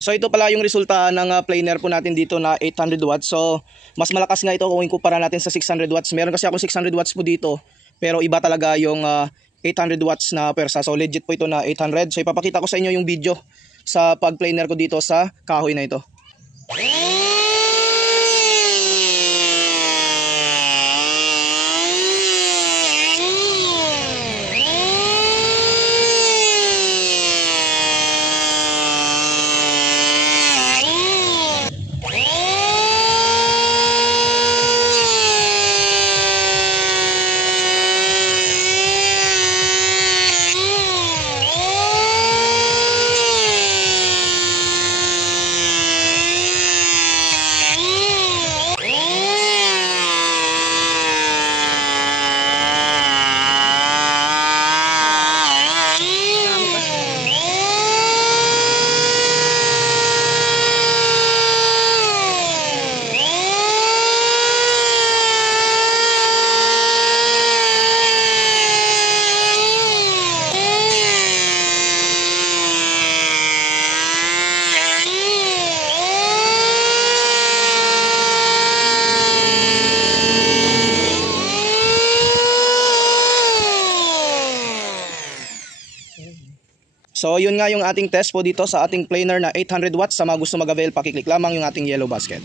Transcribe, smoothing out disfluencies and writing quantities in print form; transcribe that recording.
So ito pala yung resulta ng planer po natin dito na 800 watts. So mas malakas nga ito kung ikumpara natin sa 600 watts. Meron kasi ako 600 watts po dito, pero iba talaga yung 800 watts na persa. So legit po ito na 800. So ipapakita ko sa inyo yung video sa pag-planer ko dito sa kahoy na ito. So yun nga yung ating test po dito sa ating planer na 800 watts. Sa mga gusto mag-avail, pakiclick lamang yung ating yellow basket.